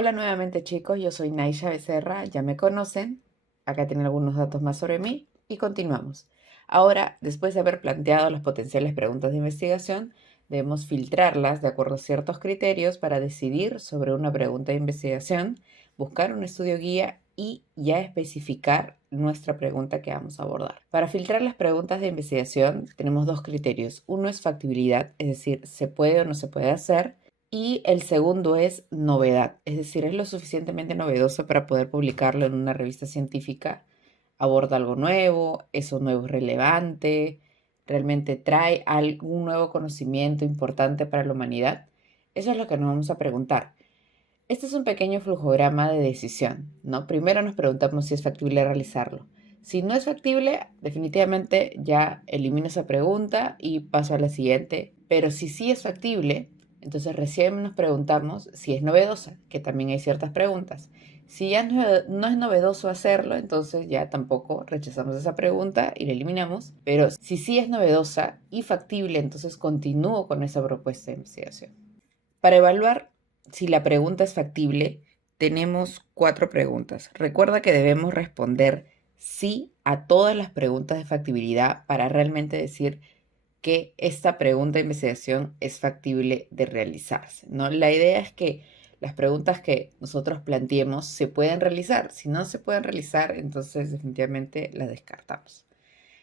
Hola nuevamente chicos, yo soy Naisha Becerra, ya me conocen, acá tienen algunos datos más sobre mí y continuamos. Ahora, después de haber planteado las potenciales preguntas de investigación, debemos filtrarlas de acuerdo a ciertos criterios para decidir sobre una pregunta de investigación, buscar un estudio guía y ya especificar nuestra pregunta que vamos a abordar. Para filtrar las preguntas de investigación tenemos dos criterios. Uno es factibilidad, es decir, se puede o no se puede hacer. Y el segundo es novedad, es decir, es lo suficientemente novedoso para poder publicarlo en una revista científica, aborda algo nuevo, eso nuevo es relevante, realmente trae algún nuevo conocimiento importante para la humanidad. Eso es lo que nos vamos a preguntar. Este es un pequeño flujograma de decisión, ¿no? Primero nos preguntamos si es factible realizarlo. Si no es factible, definitivamente ya elimino esa pregunta y paso a la siguiente. Pero si sí es factible, entonces recién nos preguntamos si es novedosa, que también hay ciertas preguntas. Si ya no es novedoso hacerlo, entonces ya tampoco rechazamos esa pregunta y la eliminamos. Pero si sí es novedosa y factible, entonces continúo con esa propuesta de investigación. Para evaluar si la pregunta es factible, tenemos cuatro preguntas. Recuerda que debemos responder sí a todas las preguntas de factibilidad para realmente decir que esta pregunta de investigación es factible de realizarse, ¿no? La idea es que las preguntas que nosotros planteemos se pueden realizar. Si no se pueden realizar, entonces definitivamente las descartamos.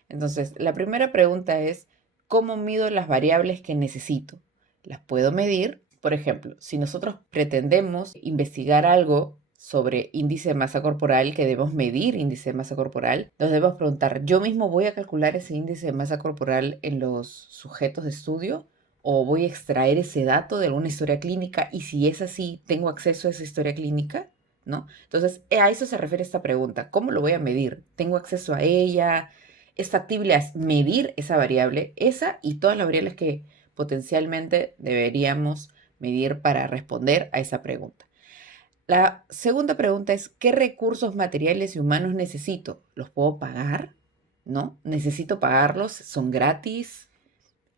Entonces, la primera pregunta es, ¿cómo mido las variables que necesito? ¿Las puedo medir? Por ejemplo, si nosotros pretendemos investigar algo sobre índice de masa corporal, que debemos medir índice de masa corporal, nos debemos preguntar, ¿yo mismo voy a calcular ese índice de masa corporal en los sujetos de estudio? ¿O voy a extraer ese dato de alguna historia clínica? Y si es así, ¿tengo acceso a esa historia clínica? ¿No? Entonces, a eso se refiere esta pregunta. ¿Cómo lo voy a medir? ¿Tengo acceso a ella? ¿Es factible medir esa variable? Esa y todas las variables que potencialmente deberíamos medir para responder a esa pregunta. La segunda pregunta es, ¿qué recursos materiales y humanos necesito? ¿Los puedo pagar? ¿No? ¿Necesito pagarlos? ¿Son gratis?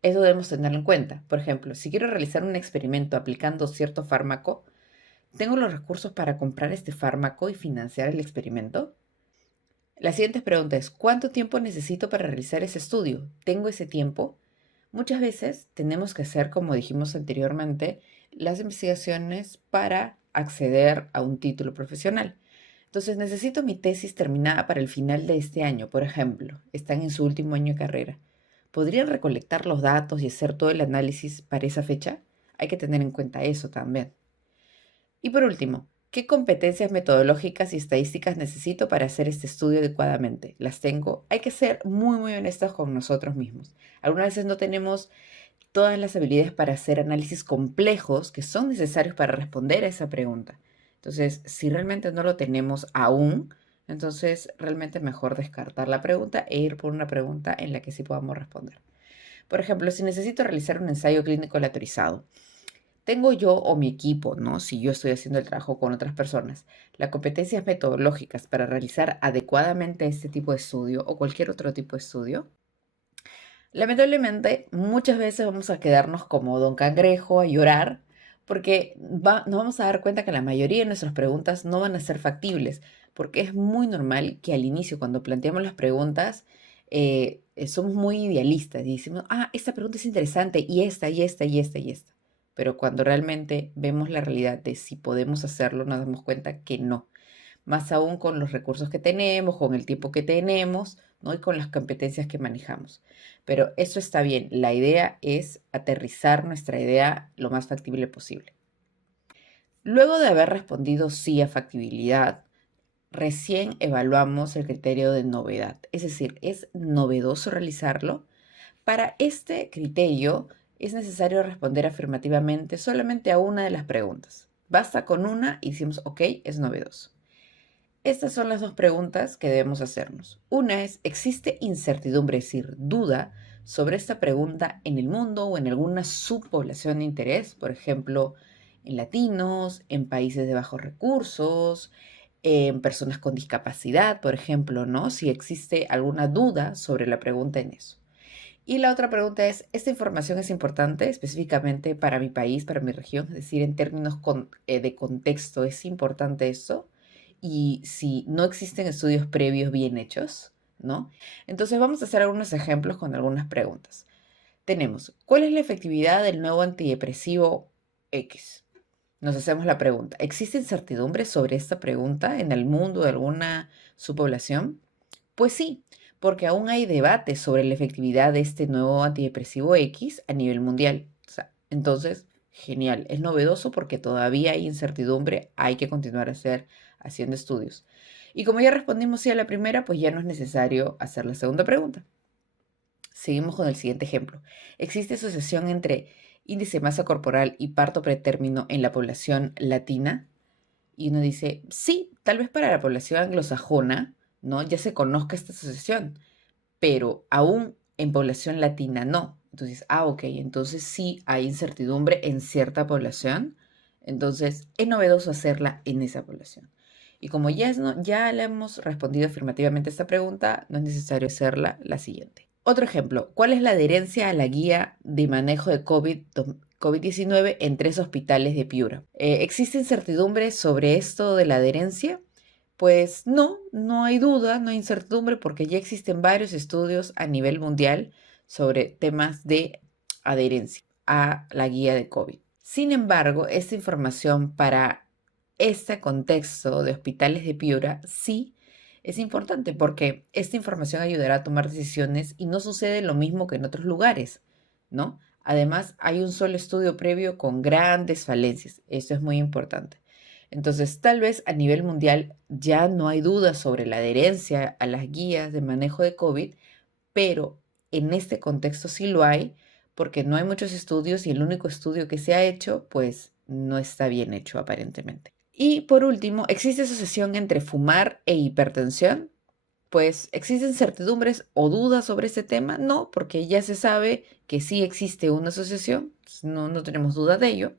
Eso debemos tenerlo en cuenta. Por ejemplo, si quiero realizar un experimento aplicando cierto fármaco, ¿tengo los recursos para comprar este fármaco y financiar el experimento? La siguiente pregunta es, ¿cuánto tiempo necesito para realizar ese estudio? ¿Tengo ese tiempo? Muchas veces tenemos que hacer, como dijimos anteriormente, las investigaciones para acceder a un título profesional. Entonces, necesito mi tesis terminada para el final de este año, por ejemplo. Están en su último año de carrera. ¿Podrían recolectar los datos y hacer todo el análisis para esa fecha? Hay que tener en cuenta eso también. Y por último, ¿qué competencias metodológicas y estadísticas necesito para hacer este estudio adecuadamente? ¿Las tengo? Hay que ser muy honestos con nosotros mismos. Algunas veces no tenemos todas las habilidades para hacer análisis complejos que son necesarios para responder a esa pregunta. Entonces, si realmente no lo tenemos aún, entonces realmente mejor descartar la pregunta e ir por una pregunta en la que sí podamos responder. Por ejemplo, si necesito realizar un ensayo clínico aleatorizado, tengo yo o mi equipo, ¿no? Si yo estoy haciendo el trabajo con otras personas, las competencias metodológicas para realizar adecuadamente este tipo de estudio o cualquier otro tipo de estudio. Lamentablemente, muchas veces vamos a quedarnos como Don Cangrejo a llorar porque nos vamos a dar cuenta que la mayoría de nuestras preguntas no van a ser factibles, porque es muy normal que al inicio, cuando planteamos las preguntas, somos muy idealistas y decimos, esta pregunta es interesante y esta, y esta, y esta, y esta. Pero cuando realmente vemos la realidad de si podemos hacerlo, nos damos cuenta que no, más aún con los recursos que tenemos, con el tiempo que tenemos, ¿no? Y con las competencias que manejamos. Pero eso está bien. La idea es aterrizar nuestra idea lo más factible posible. Luego de haber respondido sí a factibilidad, recién evaluamos el criterio de novedad. Es decir, ¿es novedoso realizarlo? Para este criterio es necesario responder afirmativamente solamente a una de las preguntas. Basta con una y decimos, ok, es novedoso. Estas son las dos preguntas que debemos hacernos. Una es, ¿existe incertidumbre, es decir, duda sobre esta pregunta en el mundo o en alguna subpoblación de interés? Por ejemplo, en latinos, en países de bajos recursos, en personas con discapacidad, por ejemplo, ¿no? Si existe alguna duda sobre la pregunta en eso. Y la otra pregunta es, ¿esta información es importante específicamente para mi país, para mi región? Es decir, en términos de contexto, ¿es importante eso? Y si no existen estudios previos bien hechos, ¿no? Entonces vamos a hacer algunos ejemplos con algunas preguntas. Tenemos, ¿cuál es la efectividad del nuevo antidepresivo X? Nos hacemos la pregunta, ¿existe incertidumbre sobre esta pregunta en el mundo de alguna subpoblación? Pues sí, porque aún hay debate sobre la efectividad de este nuevo antidepresivo X a nivel mundial. Entonces, genial, es novedoso porque todavía hay incertidumbre, hay que continuar haciendo estudios. Y como ya respondimos sí a la primera, pues ya no es necesario hacer la segunda pregunta. Seguimos con el siguiente ejemplo. ¿Existe asociación entre índice de masa corporal y parto pretérmino en la población latina? Y uno dice, sí, tal vez para la población anglosajona, ¿no? Ya se conozca esta asociación, pero aún en población latina no. Entonces, ok, entonces sí hay incertidumbre en cierta población, entonces es novedoso hacerla en esa población. Y como ya le hemos respondido afirmativamente a esta pregunta, no es necesario hacerla la siguiente. Otro ejemplo, ¿cuál es la adherencia a la guía de manejo de COVID-19 en 3 hospitales de Piura? ¿Existe incertidumbre sobre esto de la adherencia? Pues no, no hay duda, no hay incertidumbre porque ya existen varios estudios a nivel mundial sobre temas de adherencia a la guía de COVID. Sin embargo, esta información para este contexto de hospitales de Piura sí es importante porque esta información ayudará a tomar decisiones y no sucede lo mismo que en otros lugares, ¿no? Además, hay un solo estudio previo con grandes falencias. Esto es muy importante. Entonces, tal vez a nivel mundial ya no hay duda sobre la adherencia a las guías de manejo de COVID, pero en este contexto sí lo hay porque no hay muchos estudios y el único estudio que se ha hecho, pues no está bien hecho aparentemente. Y por último, ¿existe asociación entre fumar e hipertensión? Pues, ¿existen certidumbres o dudas sobre este tema? No, porque ya se sabe que sí existe una asociación, no tenemos duda de ello.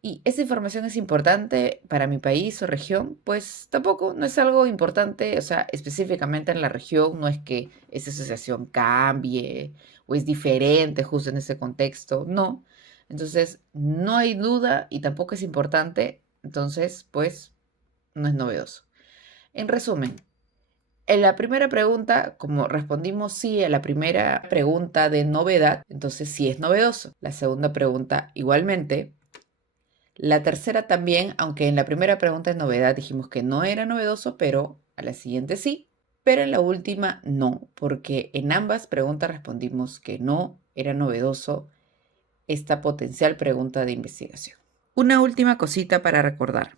¿Y esa información es importante para mi país o región? Pues tampoco, no es algo importante, o sea, específicamente en la región, no es que esa asociación cambie o es diferente justo en ese contexto, no. Entonces, no hay duda y tampoco es importante, entonces, pues, no es novedoso. En resumen, en la primera pregunta, como respondimos sí a la primera pregunta de novedad, entonces sí es novedoso. La segunda pregunta igualmente. La tercera también, aunque en la primera pregunta de novedad dijimos que no era novedoso, pero a la siguiente sí. Pero en la última no, porque en ambas preguntas respondimos que no era novedoso esta potencial pregunta de investigación. Una última cosita para recordar.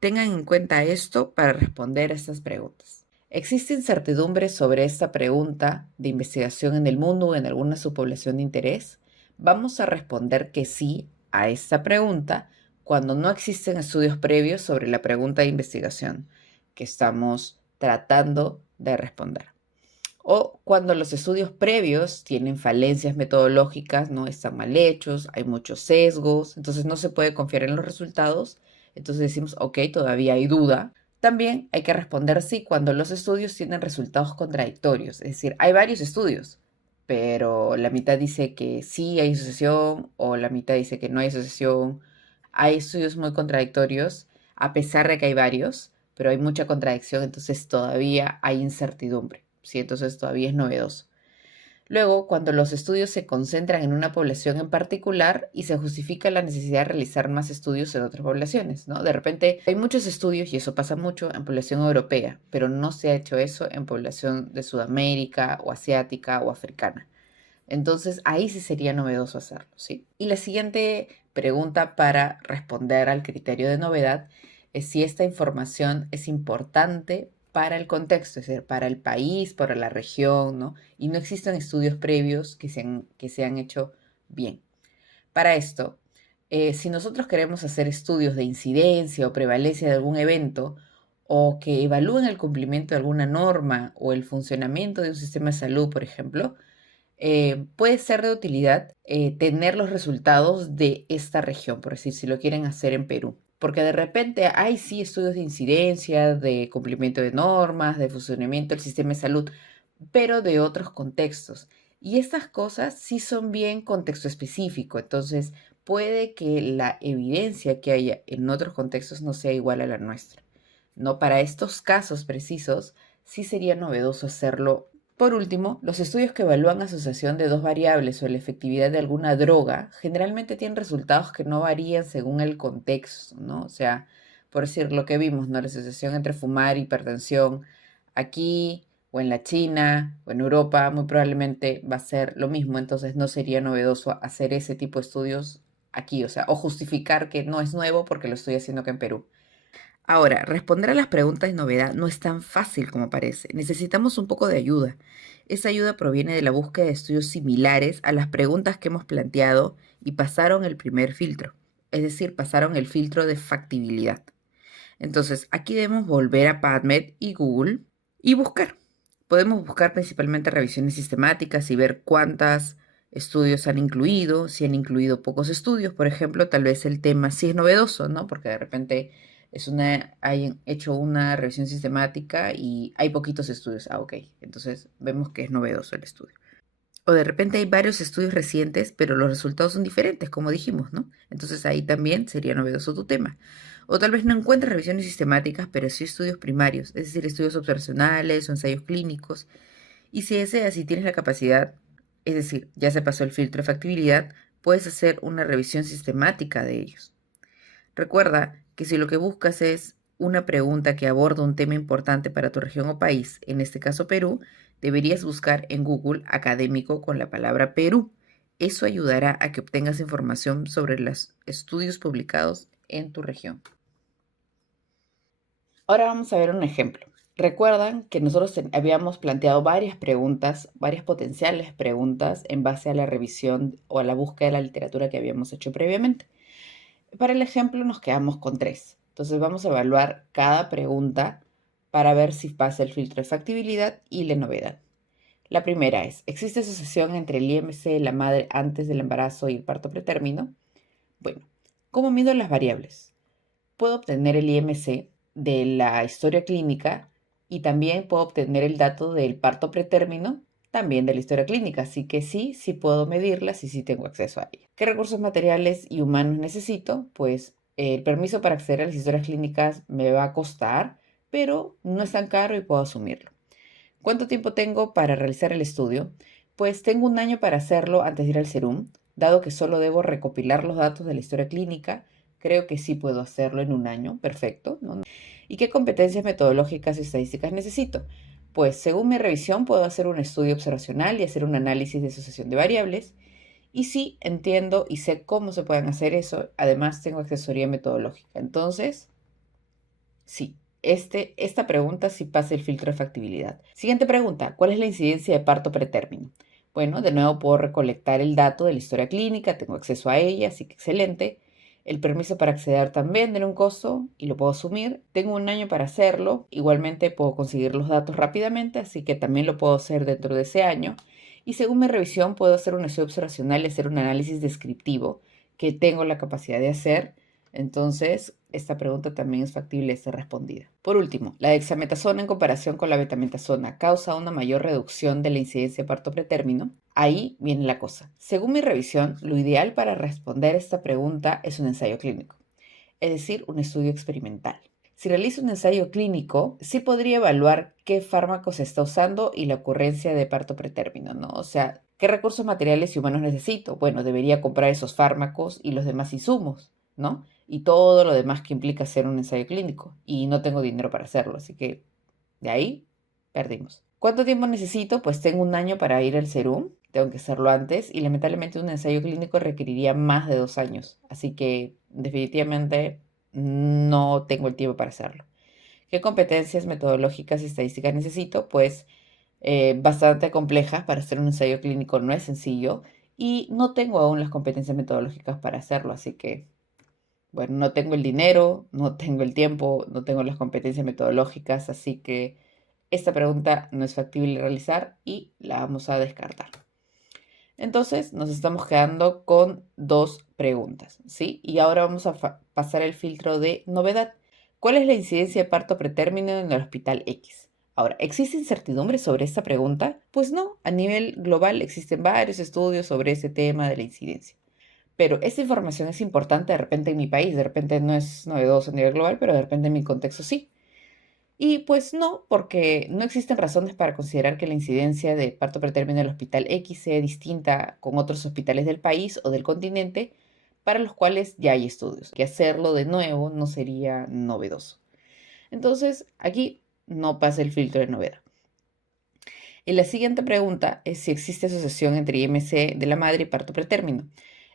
Tengan en cuenta esto para responder a estas preguntas. ¿Existe incertidumbre sobre esta pregunta de investigación en el mundo o en alguna subpoblación de interés? Vamos a responder que sí a esta pregunta cuando no existen estudios previos sobre la pregunta de investigación que estamos tratando de responder. O cuando los estudios previos tienen falencias metodológicas, no están mal hechos, hay muchos sesgos, entonces no se puede confiar en los resultados. Entonces decimos, ok, todavía hay duda. También hay que responder sí cuando los estudios tienen resultados contradictorios. Es decir, hay varios estudios, pero la mitad dice que sí hay asociación o la mitad dice que no hay asociación. Hay estudios muy contradictorios, a pesar de que hay varios, pero hay mucha contradicción, entonces todavía hay incertidumbre. ¿Sí? Entonces todavía es novedoso. Luego, cuando los estudios se concentran en una población en particular y se justifica la necesidad de realizar más estudios en otras poblaciones, ¿no? De repente hay muchos estudios, y eso pasa mucho en población europea, pero no se ha hecho eso en población de Sudamérica o asiática o africana. Entonces ahí sí sería novedoso hacerlo, ¿sí? Y la siguiente pregunta para responder al criterio de novedad es si esta información es importante para el contexto, es decir, para el país, para la región, ¿no? Y no existen estudios previos que se han hecho bien. Para esto, si nosotros queremos hacer estudios de incidencia o prevalencia de algún evento, o que evalúen el cumplimiento de alguna norma o el funcionamiento de un sistema de salud, por ejemplo, puede ser de utilidad tener los resultados de esta región, por decir, si lo quieren hacer en Perú. Porque de repente hay sí estudios de incidencia, de cumplimiento de normas, de funcionamiento del sistema de salud, pero de otros contextos. Y estas cosas sí son bien contexto específico, entonces puede que la evidencia que haya en otros contextos no sea igual a la nuestra. ¿No? Para estos casos precisos, sí sería novedoso hacerlo. Por último, los estudios que evalúan asociación de dos variables o la efectividad de alguna droga generalmente tienen resultados que no varían según el contexto, ¿no? O sea, por decir lo que vimos, ¿no? La asociación entre fumar y hipertensión aquí o en la China o en Europa muy probablemente va a ser lo mismo, entonces no sería novedoso hacer ese tipo de estudios aquí, o sea, o justificar que no es nuevo porque lo estoy haciendo acá en Perú. Ahora, responder a las preguntas de novedad no es tan fácil como parece. Necesitamos un poco de ayuda. Esa ayuda proviene de la búsqueda de estudios similares a las preguntas que hemos planteado y pasaron el primer filtro, es decir, pasaron el filtro de factibilidad. Entonces, aquí debemos volver a PubMed y Google y buscar. Podemos buscar principalmente revisiones sistemáticas y ver cuántos estudios han incluido, si han incluido pocos estudios, por ejemplo, tal vez el tema sí es novedoso, ¿no? Porque de repente hayan hecho una revisión sistemática y hay poquitos estudios. Ah, ok. Entonces vemos que es novedoso el estudio. O de repente hay varios estudios recientes, pero los resultados son diferentes, como dijimos, ¿no? Entonces ahí también sería novedoso tu tema. O tal vez no encuentres revisiones sistemáticas, pero sí estudios primarios, es decir, estudios observacionales o ensayos clínicos. Y si deseas y tienes la capacidad, es decir, ya se pasó el filtro de factibilidad, puedes hacer una revisión sistemática de ellos. Recuerda que si lo que buscas es una pregunta que aborda un tema importante para tu región o país, en este caso Perú, deberías buscar en Google académico con la palabra Perú. Eso ayudará a que obtengas información sobre los estudios publicados en tu región. Ahora vamos a ver un ejemplo. Recuerdan que nosotros habíamos planteado varias preguntas, varias potenciales preguntas en base a la revisión o a la búsqueda de la literatura que habíamos hecho previamente. Para el ejemplo nos quedamos con 3. Entonces vamos a evaluar cada pregunta para ver si pasa el filtro de factibilidad y la novedad. La primera es, ¿existe asociación entre el IMC de la madre antes del embarazo y el parto pretérmino? Bueno, ¿cómo mido las variables? Puedo obtener el IMC de la historia clínica y también puedo obtener el dato del parto pretérmino, también de la historia clínica, así que sí puedo medirlas y sí tengo acceso a ellas. ¿Qué recursos materiales y humanos necesito? Pues el permiso para acceder a las historias clínicas me va a costar, pero no es tan caro y puedo asumirlo. ¿Cuánto tiempo tengo para realizar el estudio? Pues tengo un año para hacerlo antes de ir al Serum, dado que solo debo recopilar los datos de la historia clínica. Creo que sí puedo hacerlo en un año, perfecto, ¿no? ¿Y qué competencias metodológicas y estadísticas necesito? Pues según mi revisión puedo hacer un estudio observacional y hacer un análisis de asociación de variables. Y sí, entiendo y sé cómo se pueden hacer eso. Además tengo asesoría metodológica. Entonces, sí, esta pregunta sí pasa el filtro de factibilidad. Siguiente pregunta, ¿cuál es la incidencia de parto pretérmino? Bueno, de nuevo puedo recolectar el dato de la historia clínica, tengo acceso a ella, así que excelente. El permiso para acceder también tiene un costo y lo puedo asumir. Tengo un año para hacerlo, igualmente puedo conseguir los datos rápidamente, así que también lo puedo hacer dentro de ese año. Y según mi revisión puedo hacer un estudio observacional y hacer un análisis descriptivo que tengo la capacidad de hacer. Entonces, esta pregunta también es factible de ser respondida. Por último, la dexametasona en comparación con la betametasona causa una mayor reducción de la incidencia de parto pretérmino. Ahí viene la cosa. Según mi revisión, lo ideal para responder esta pregunta es un ensayo clínico, es decir, un estudio experimental. Si realizo un ensayo clínico, sí podría evaluar qué fármaco se está usando y la ocurrencia de parto pretérmino, ¿no? O sea, ¿qué recursos materiales y humanos necesito? Bueno, debería comprar esos fármacos y los demás insumos, ¿no? Y todo lo demás que implica hacer un ensayo clínico. Y no tengo dinero para hacerlo, así que de ahí perdimos. ¿Cuánto tiempo necesito? Pues tengo un año para ir al Serum, tengo que hacerlo antes y lamentablemente un ensayo clínico requeriría más de 2 años, así que definitivamente no tengo el tiempo para hacerlo. ¿Qué competencias metodológicas y estadísticas necesito? Pues bastante complejas para hacer un ensayo clínico, no es sencillo y no tengo aún las competencias metodológicas para hacerlo, así que bueno, no tengo el dinero, no tengo el tiempo, no tengo las competencias metodológicas, así que esta pregunta no es factible realizar y la vamos a descartar. Entonces, nos estamos quedando con 2 preguntas, ¿sí? Y ahora vamos a pasar el filtro de novedad. ¿Cuál es la incidencia de parto pretérmino en el hospital X? Ahora, ¿existe incertidumbre sobre esta pregunta? Pues no, a nivel global existen varios estudios sobre ese tema de la incidencia. Pero esta información es importante de repente en mi país, de repente no es novedoso a nivel global, pero de repente en mi contexto sí. Y pues no, porque no existen razones para considerar que la incidencia de parto pretérmino en el hospital X sea distinta con otros hospitales del país o del continente para los cuales ya hay estudios. Que hacerlo de nuevo no sería novedoso. Entonces, aquí no pasa el filtro de novedad. Y la siguiente pregunta es si existe asociación entre IMC de la madre y parto pretérmino.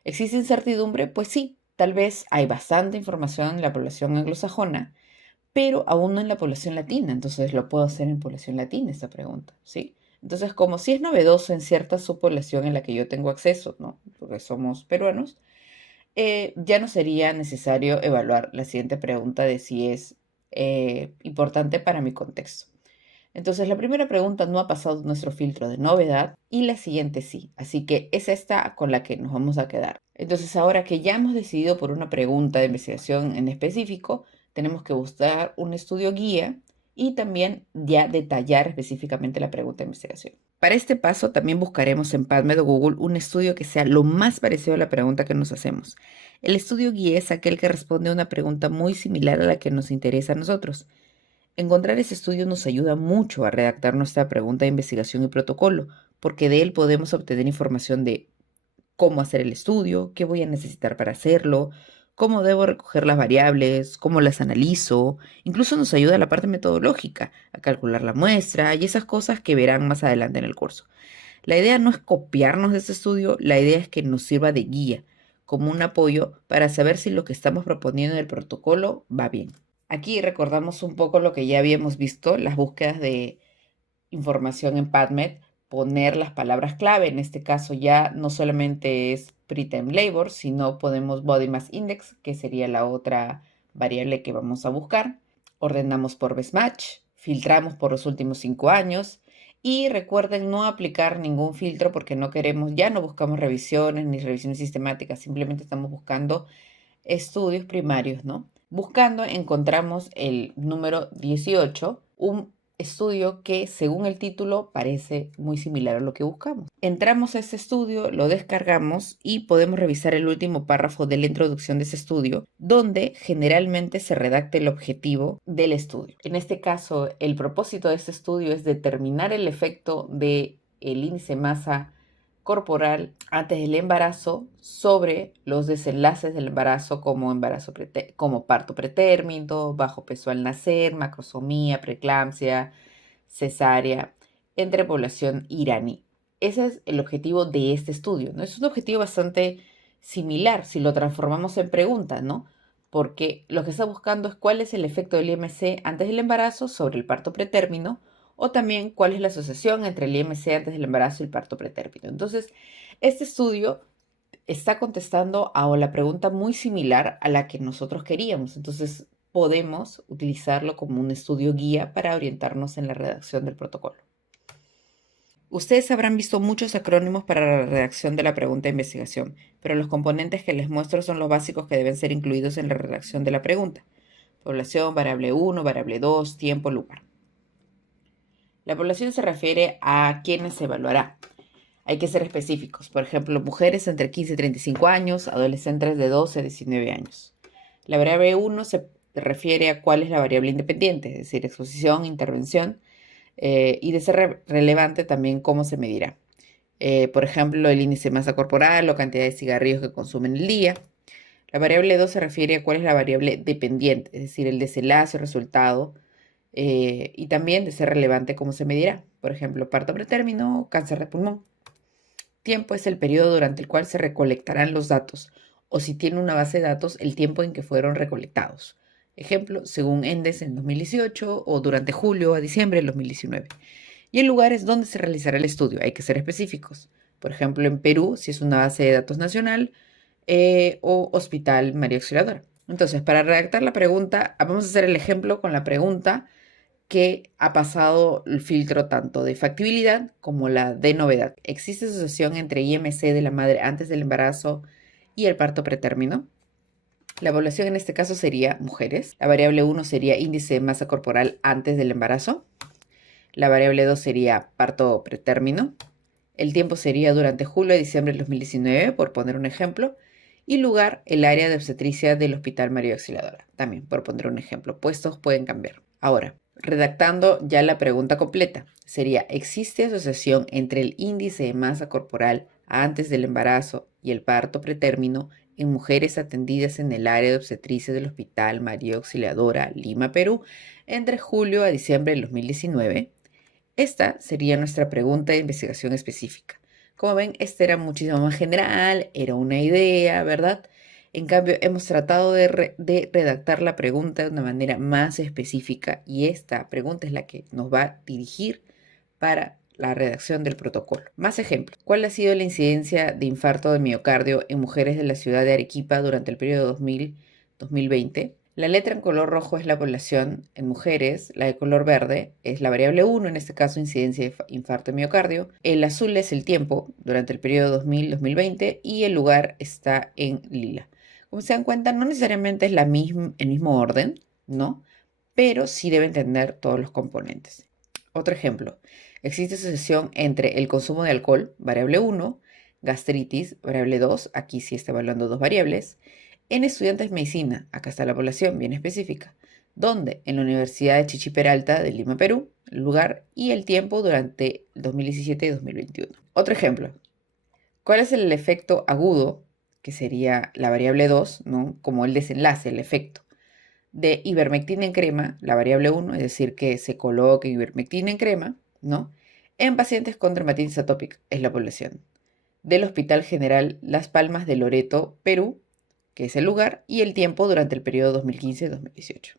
¿Existe incertidumbre? Pues sí, tal vez hay bastante información en la población anglosajona, pero aún no en la población latina. Entonces lo puedo hacer en población latina esta pregunta, ¿sí? Entonces, como si es novedoso en cierta subpoblación en la que yo tengo acceso, ¿no? Porque somos peruanos, ya no sería necesario evaluar la siguiente pregunta de si es importante para mi contexto. Entonces, la primera pregunta no ha pasado nuestro filtro de novedad y la siguiente sí. Así que es esta con la que nos vamos a quedar. Entonces, ahora que ya hemos decidido por una pregunta de investigación en específico, tenemos que buscar un estudio guía y también ya detallar específicamente la pregunta de investigación. Para este paso también buscaremos en PubMed o Google un estudio que sea lo más parecido a la pregunta que nos hacemos. El estudio guía es aquel que responde a una pregunta muy similar a la que nos interesa a nosotros. Encontrar ese estudio nos ayuda mucho a redactar nuestra pregunta de investigación y protocolo, porque de él podemos obtener información de cómo hacer el estudio, qué voy a necesitar para hacerlo, cómo debo recoger las variables, cómo las analizo. Incluso nos ayuda a la parte metodológica, a calcular la muestra y esas cosas que verán más adelante en el curso. La idea no es copiarnos de este estudio, la idea es que nos sirva de guía, como un apoyo para saber si lo que estamos proponiendo en el protocolo va bien. Aquí recordamos un poco lo que ya habíamos visto, las búsquedas de información en PubMed, poner las palabras clave. En este caso ya no solamente es pre-time labor, sino podemos body mass index, que sería la otra variable que vamos a buscar. Ordenamos por best match, filtramos por los últimos 5 años y recuerden no aplicar ningún filtro porque no queremos, ya no buscamos revisiones ni revisiones sistemáticas, simplemente estamos buscando estudios primarios, ¿no? Buscando encontramos el número 18, un estudio que según el título parece muy similar a lo que buscamos. Entramos a este estudio, lo descargamos y podemos revisar el último párrafo de la introducción de ese estudio, donde generalmente se redacta el objetivo del estudio. En este caso, el propósito de este estudio es determinar el efecto del índice masa corporal antes del embarazo sobre los desenlaces del embarazo como como parto pretérmino, bajo peso al nacer, macrosomía, preeclampsia, cesárea, entre población iraní. Ese es el objetivo de este estudio, ¿no? Es un objetivo bastante similar si lo transformamos en pregunta, ¿no? Porque lo que está buscando es cuál es el efecto del IMC antes del embarazo sobre el parto pretérmino o también cuál es la asociación entre el IMC antes del embarazo y el parto pretérmino. Entonces, este estudio está contestando a la pregunta muy similar a la que nosotros queríamos. Entonces, podemos utilizarlo como un estudio guía para orientarnos en la redacción del protocolo. Ustedes habrán visto muchos acrónimos para la redacción de la pregunta de investigación, pero los componentes que les muestro son los básicos que deben ser incluidos en la redacción de la pregunta. Población, variable 1, variable 2, tiempo, lugar. La población se refiere a quienes se evaluará. Hay que ser específicos. Por ejemplo, mujeres entre 15 y 35 años, adolescentes de 12 a 19 años. La variable 1 se refiere a cuál es la variable independiente, es decir, exposición, intervención, y de ser relevante también cómo se medirá. Por ejemplo, el índice de masa corporal o cantidad de cigarrillos que consumen el día. La variable 2 se refiere a cuál es la variable dependiente, es decir, el desenlace o resultado, y también de ser relevante cómo se medirá. Por ejemplo, parto pretérmino o cáncer de pulmón. Tiempo es el periodo durante el cual se recolectarán los datos, o si tiene una base de datos, el tiempo en que fueron recolectados. Ejemplo, según ENDES en 2018 o durante julio a diciembre del 2019. Y el lugar es donde se realizará el estudio. Hay que ser específicos. Por ejemplo, en Perú, si es una base de datos nacional, o Hospital María Auxiliadora. Entonces, para redactar la pregunta, vamos a hacer el ejemplo con la pregunta que ha pasado el filtro tanto de factibilidad como la de novedad. ¿Existe asociación entre IMC de la madre antes del embarazo y el parto pretérmino? La población en este caso sería mujeres. La variable 1 sería índice de masa corporal antes del embarazo. La variable 2 sería parto pretérmino. El tiempo sería durante julio a diciembre del 2019, por poner un ejemplo. Y lugar, el área de obstetricia del Hospital María Auxiliadora. También, por poner un ejemplo. Puestos pueden cambiar. Ahora, redactando ya la pregunta completa, sería: ¿existe asociación entre el índice de masa corporal antes del embarazo y el parto pretérmino en mujeres atendidas en el área de obstetricia del Hospital María Auxiliadora, Lima, Perú, entre julio a diciembre del 2019? Esta sería nuestra pregunta de investigación específica. Como ven, esta era muchísimo más general, era una idea, ¿verdad? En cambio, hemos tratado de redactar la pregunta de una manera más específica y esta pregunta es la que nos va a dirigir para la redacción del protocolo. Más ejemplos. ¿Cuál ha sido la incidencia de infarto de miocardio en mujeres de la ciudad de Arequipa durante el periodo 2000-2020? La letra en color rojo es la población en mujeres, la de color verde es la variable 1, en este caso incidencia de infarto de miocardio. El azul es el tiempo durante el periodo 2000-2020 y el lugar está en lila. Como se dan cuenta, no necesariamente es el mismo orden, ¿no? Pero sí deben tener todos los componentes. Otro ejemplo. Existe asociación entre el consumo de alcohol, variable 1, gastritis, variable 2, aquí sí está evaluando dos variables, en estudiantes de medicina, acá está la población bien específica, donde en la Universidad de Chichi Peralta de Lima, Perú, el lugar y el tiempo durante 2017 y 2021. Otro ejemplo. ¿Cuál es el efecto agudo, que sería la variable 2, ¿no? Como el desenlace, el efecto, de ivermectina en crema, la variable 1, es decir, que se coloque ivermectina en crema, ¿no? En pacientes con dermatitis atópica, es la población. Del Hospital General Las Palmas de Loreto, Perú, que es el lugar, y el tiempo durante el periodo 2015-2018.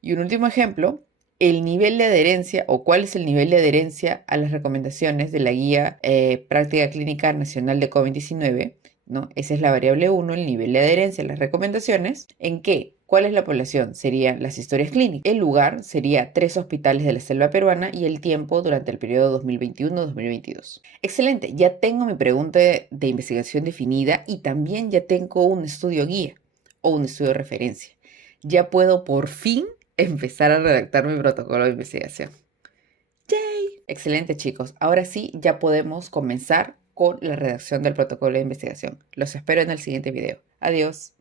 Y un último ejemplo, el nivel de adherencia o cuál es el nivel de adherencia a las recomendaciones de la Guía Práctica Clínica Nacional de COVID-19, ¿no? Esa es la variable 1, el nivel de adherencia a las recomendaciones. ¿En qué? ¿Cuál es la población? Serían las historias clínicas. El lugar sería 3 hospitales de la selva peruana y el tiempo durante el periodo 2021-2022. Excelente, ya tengo mi pregunta de investigación definida y también ya tengo un estudio guía o un estudio de referencia. Ya puedo por fin empezar a redactar mi protocolo de investigación. ¡Yay! Excelente, chicos. Ahora sí, ya podemos comenzar con la redacción del protocolo de investigación. Los espero en el siguiente video. Adiós.